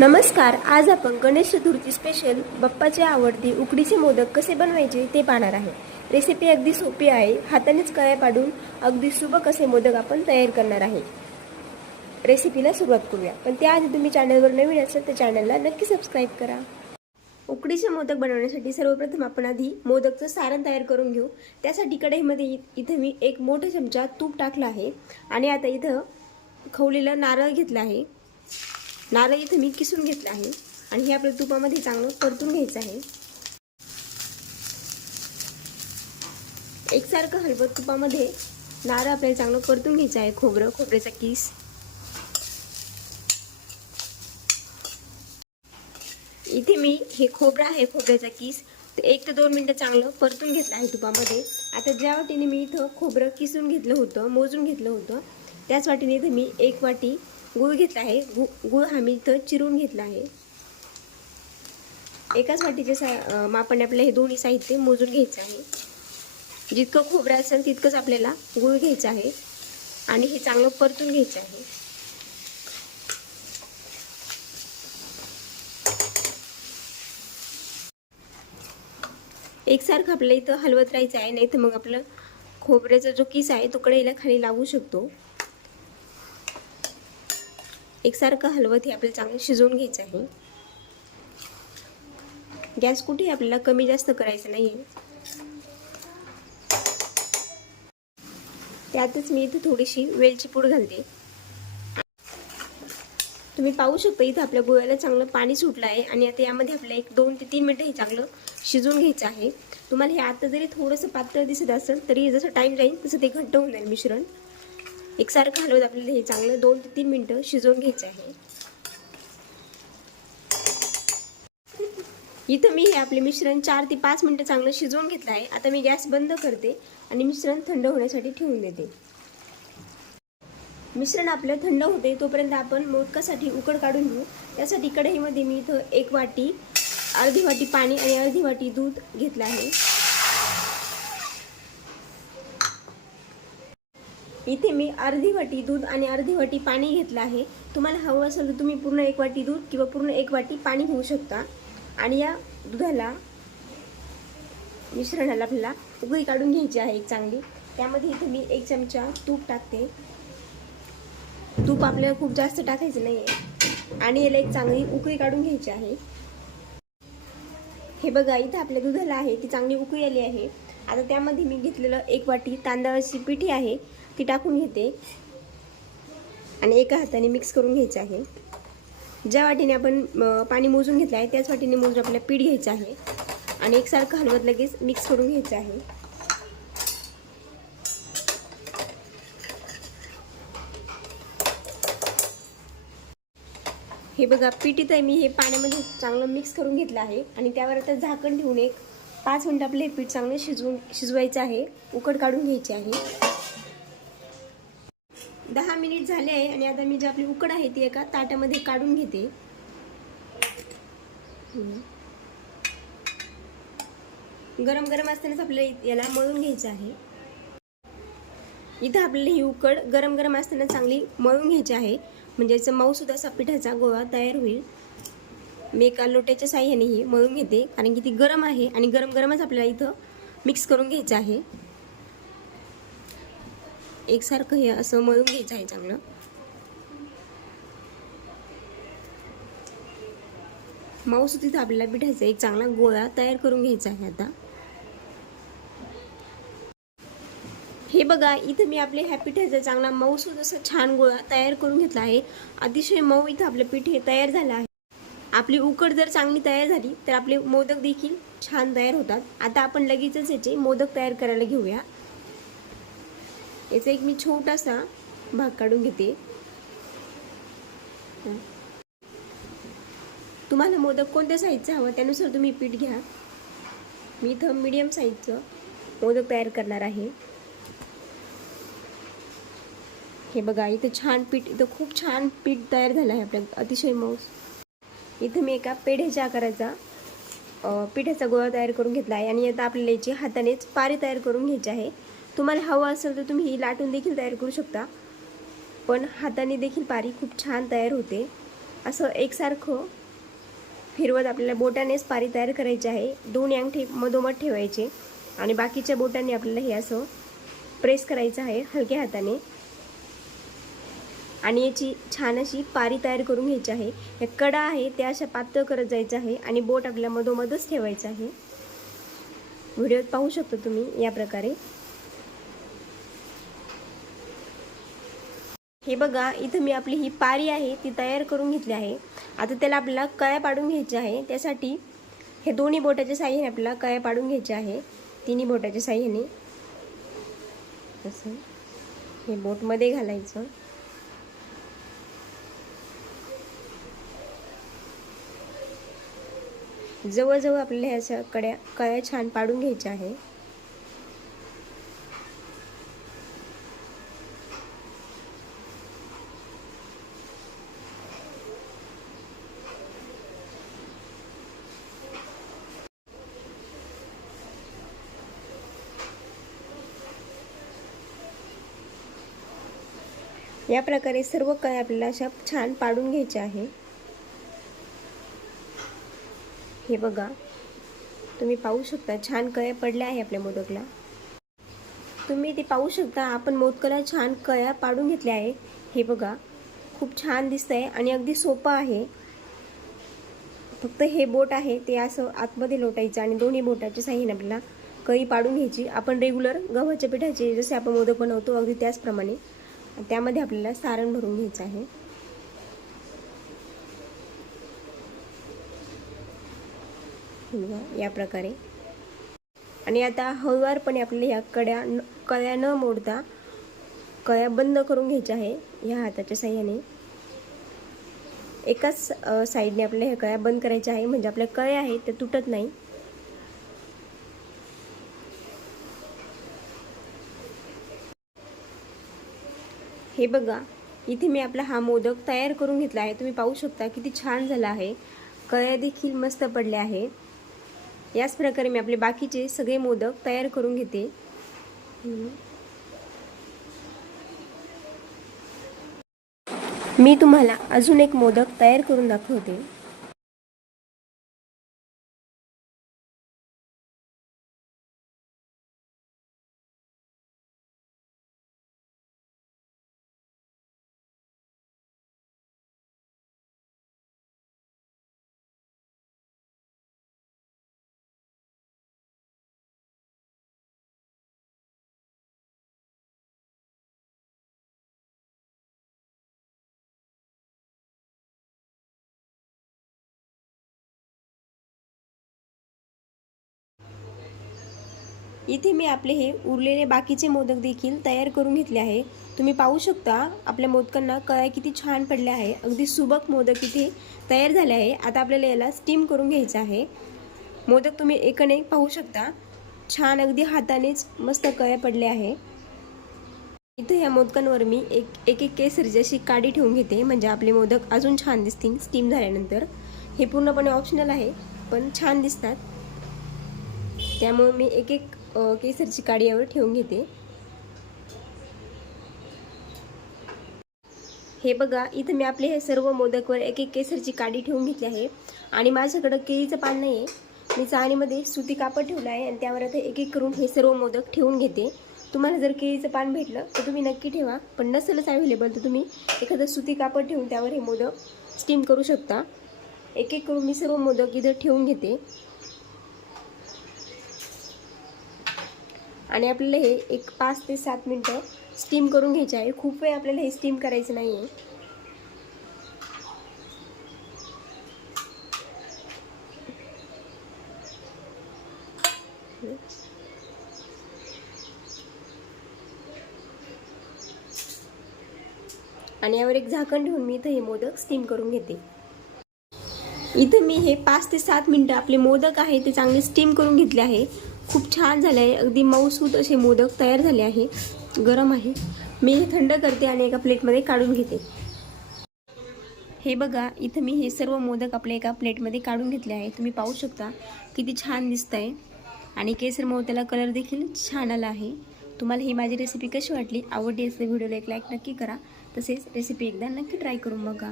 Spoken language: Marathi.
नमस्कार आज आपण गणेश चतुर्थी स्पेशल बाप्पाचे आवडते उकडीचे मोदक कसे बनवायचे ते पाहणार आहे. रेसिपी अगदी सोपी आहे हातानेच कळ्या पाडून अगदी सुबक असे मोदक आपण तयार करणार आहे. रेसिपीला सुरुवात करूया पण त्याआधी तुम्ही चॅनलवर नवीन असाल तर चॅनलला नक्की सबस्क्राईब करा. उकडीचे मोदक बनवण्यासाठी सर्वप्रथम आपण आधी मोदकचं सारण तयार करून घेऊ. त्यासाठी कढईमध्ये इ- इथं मी एक मोठा चमचा तूप टाकला आहे आणि आता इथं खवलेलं नारळ घेतलं आहे. नारळ इथं मी किसून घेतलं आहे आणि हे आपल्या तुपामध्ये चांगलं परतून घ्यायचं आहे. एकसारखं हलवत तुपामध्ये नारळ आपल्याला चांगलं परतून घ्यायचं आहे. खोबरं खोबऱ्याचा किस. इथे मी हे खोबरं आहे खोबऱ्याचा किस. एक ते दोन मिनटं चांगलं परतून घेतलं आहे तुपामध्ये. आता ज्या वाटीने मी इथं खोबरं किसून घेतलं होतं मोजून घेतलं होतं त्याच वाटीने इथं मी एक वाटी गूळ घेतला आहे. गु गूळ हा मी इथं चिरून घेतला आहे. एकाच वाटीचे सा मापाने आपल्याला हे दोन्ही साहित्य मोजून घ्यायचं आहे. जितकं खोबरं असेल तितकंच आपल्याला गूळ घ्यायचं आहे. आणि हे चांगलं परतून घ्यायचं आहे. एकसारखं आपल्याला इथं हलवत राहायचं आहे. नाही तर मग आपलं खोबऱ्याचा जो किस आहे तो कढईला खाली लावू शकतो. एकसारखं हलवत हे आपल्याला चांगलं शिजवून घ्यायचं आहे. गॅस कुठेही आपल्याला कमी जास्त करायचं नाही. आहे त्यातच मी इथं थोडीशी वेलची पूड घालते. तुम्ही पाहू शकता इथं आपल्या गोव्याला चांगलं पाणी सुटलं आहे आणि आता यामध्ये आपल्याला एक दोन ते तीन मिनटं हे चांगलं शिजवून घ्यायचं आहे. तुम्हाला हे आता जरी थोडंसं पातळ दिसत असेल तरी जसं टाईम जाईल तसं ते घट्ट होऊन जाईल मिश्रण. एकसारखं हलवत आपल्याला हे चांगलं दोन ते तीन मिनटं शिजवून घ्यायचं आहे. इथं मी हे आपले मिश्रण चार ते पाच मिनटं चांगलं शिजवून घेतलं आहे. आता मी गॅस बंद करते आणि मिश्रण थंड होण्यासाठी ठेवून देते. मिश्रण आपलं थंड होते तोपर्यंत आपण मोदकासाठी उकड काढून घेऊ. त्यासाठी कढईमध्ये मी इथं एक वाटी अर्धी वाटी पाणी आणि अर्धी वाटी दूध घेतलं आहे. इथे मी अर्धी वाटी दूध आणि अर्धी वाटी पाणी घेतलं आहे. तुम्हाला हवं असेल तर तुम्ही पूर्ण एक वाटी दूध किंवा पूर्ण एक वाटी पाणी घेऊ शकता. आणि या दुधाला मिश्रणाला आपल्याला उकळी काढून घ्यायची आहे एक चांगली. त्यामध्ये इथे मी एक चमचा तूप टाकते. तूप आपल्याला खूप जास्त टाकायचं नाही आहे आणि याला एक चांगली उकळी काढून घ्यायची आहे. हे बघा इथं आपल्या दुधाला आहे ती चांगली उकळी आली आहे. आता त्यामध्ये मी घेतलेलं एक वाटी तांदळाची पिठी आहे. ती टाकून घेते. आणि एका हाताने मिक्स करून घ्यायचं आहे. ज्या वाटीने आपण पाणी मोजून घेतलं आहे त्याच वाटीने मोजून आपल्याला पीठ घ्यायचं आहे. आणि एकसारखं हलवत लगेच मिक्स करून घ्यायचं आहे. हे बघा पीठ इथं मी हे पाण्यामध्ये चांगलं मिक्स करून घेतलं आहे. आणि त्यावर आता झाकण ठेवून एक पाच मिनटं आपलं हे पीठ चांगलं शिजवून शिजवायचं आहे. उकड काढून घ्यायची आहे. दहा मिनिट झाले आहे आणि आता मी जी आपली उकड आहे ती एका ताटामध्ये काढून घेते. गरम गरम असतानाच आपल्याला याला मळून घ्यायचं आहे. इथं आपल्याला ही उकड गरम गरम असताना चांगली मळून घ्यायची आहे. म्हणजे याचा मऊसुद्धा असा पिठाचा गोळा तयार होईल. मी एका लोट्याच्या साह्याने ही मळून घेते. कारण की ती गरम आहे आणि गरम गरमच आपल्याला इथं मिक्स करून घ्यायचं आहे. एकसारखं हे असं मळून घ्यायचं आहे चांगलं. माऊस तिथं आपल्याला पिठायचा एक चांगला गोळा तयार करून घ्यायचा आहे आता. हे बघा इथं मी आपले ह्या पिठाचा चांगला मऊसूद असा छान गोळा तयार करून घेतला आहे. अतिशय मऊ इथं आपलं पीठ हे तयार झालं आहे. आपली उकड जर चांगली तयार झाली तर आपले मोदक देखील छान तयार होतात. आता आपण लगेचच याचे मोदक तयार करायला घेऊया. याचा एक मी छोटासा भाग काढून घेते. तुम्हाला मोदक कोणत्या साईजचा हवा त्यानुसार तुम्ही पीठ घ्या. मी इथं मीडियम साईजचं मोदक तयार करणार आहे. हे बघा इथं छान पीठ इथं खूप छान पीठ तयार झालं आहे आपल्या अतिशय मऊस इथं मी एका पेढ्याच्या आकाराचा पिठाचा गोळा तयार करून घेतला आहे आणि आता आपल्याला याची हातानेच पारी तयार करून घ्यायची आहे. तुम्हाला हवं असेल तर तुम्ही ही लाटून देखील तयार करू शकता. पण हाताने देखील पारी खूप छान तयार होते. असं एकसारखं फिरवत आपल्याला बोटानेच पारी तयार करायची आहे. दोन अंगठे मधोमध ठेवायचे. आणि बाकीच्या बोटाने आपल्याला हे असं प्रेस करायचं आहे हलक्या हाताने. आणि याची छान अशी पारी तयार करून घ्यायची आहे. या कडा आहे त्या अशा पातळ करत जायचं आहे. आणि बोट आपल्या मधोमधच ठेवायचं आहे. व्हिडिओत पाहू शकतो तुम्ही या प्रकारे. हे बघा इथं मी आपली ही पारी आहे ती तयार करून घेतली आहे. आता त्याला आपल्याला कळ्या पाडून घ्यायच्या आहे. त्यासाठी हे दोन्ही बोटाच्या साह्याने आपल्याला कळ्या पाडून घ्यायच्या आहे. तिन्ही बोटाच्या साह्याने. असं हे बोटमध्ये घालायचं. जवळजवळ आपल्याला ह्या अशा कड्या कळ्या छान पाडून घ्यायच्या आहे. या प्रकारे सर्व कळ्या आपल्याला अशा छान पाडून घ्यायच्या आहे. हे बघा. तुम्ही पाहू शकता छान कळ्या पडल्या आहे आपल्या मोदकला. तुम्ही ते पाहू शकता आपण मोदकाला छान कळ्या पाडून घेतल्या आहे. हे बघा. खूप छान दिसतं आहे आणि अगदी सोपं आहे. फक्त हे बोट आहे ते असं आतमध्ये लोटायचं आणि दोन्ही बोटाच्या साह्याने आपल्याला कळी पाडून घ्यायची. आपण रेग्युलर गव्हाच्या पिठाचे जसे आपण मोदक बनवतो अगदी त्याचप्रमाणे. त्यामध्ये आपल्याला सारण भरून घ्यायचं आहे. या प्रकारे. आणि आता हळुवारपणे आपल्याला ह्या कड्या न कळ्या न मोडता कळ्या बंद करून घ्यायच्या आहे ह्या हाताच्या साह्याने. एकाच साईडने आपल्याला ह्या कळ्या बंद करायच्या आहे म्हणजे आपल्या कळ्या आहेत त्या तुटत नाही. हे बघा इथे मी आपला हा मोदक तयार करून घेतला आहे. तुम्ही पाहू शकता किती छान झाला आहे. कळ्या देखील मस्त पडल्या आहे. याच प्रकारे मी आपले बाकीचे सगळे मोदक तयार करून घेते. मी तुम्हाला अजून एक मोदक तयार करून दाखवते. इथे मी आपले हे उरलेले बाकीचे मोदक देखील तयार करून घेतले आहे. तुम्ही पाहू शकता आपल्या मोदकांना कळ्या किती छान पडल्या आहे. अगदी सुबक मोदक इथे तयार झाले आहे. आता आपल्याला याला स्टीम करून घ्यायचं आहे. मोदक तुम्ही एकने पाहू शकता. छान अगदी हातानेच मस्त कळ्या पडल्या आहे. इथे ह्या मोदकांवर मी एक एक एक केसरी अशी काडी ठेवून घेते. म्हणजे आपले मोदक अजून छान दिसतील स्टीम झाल्यानंतर. हे पूर्णपणे ऑप्शनल आहे पण छान दिसतात. त्यामुळे मी एक एक केसरची काडी यावर ठेवून घेते. हे बघा इथं मी आपले हे सर्व मोदकवर एक एक केसरची काडी ठेवून घेतली आहे. आणि माझ्याकडं केळीचं पान नाही आहे मी चाळणीमध्ये सुती कापड ठेवलं आहे आणि त्यावर आता एक एक करून हे सर्व मोदक ठेवून घेते. तुम्हाला जर केळीचं पान भेटलं तर तुम्ही नक्की ठेवा. पण नसेलच अवेलेबल तर तुम्ही एखादं सुती कापड ठेवून त्यावर हे मोदक स्टीम करू शकता. एक एक करून मी सर्व मोदक इथं ठेवून घेते. आणि आपल्याला हे एक पाच ते सात मिनटं स्टीम करून घ्यायचे आहे. खूप वेळ आपल्याला हे स्टीम करायचं नाही आहे आणि यावर एक झाकण ठेवून मी इथं हे मोदक स्टीम करून घेते. इथं मी हे पाच ते सात मिनटं आपले मोदक आहे ते चांगले स्टीम करून घेतले आहे. खूप छान झाले आहे अगदी मऊसूद असे मोदक तयार झाले आहे. गरम आहे. मी हे थंड करते आणि एका प्लेटमध्ये काढून घेते. हे बघा इथं मी हे सर्व मोदक आपल्या एका प्लेटमध्ये काढून घेतले आहे. तुम्ही पाहू शकता किती छान दिसत आहे आणि केसर मोत्याला कलर देखील छान आला आहे. तुम्हाला ही माझी रेसिपी कशी वाटली आवडली असेल व्हिडिओला एक लाईक नक्की करा. तसेच रेसिपी एकदा नक्की ट्राय करून बघा.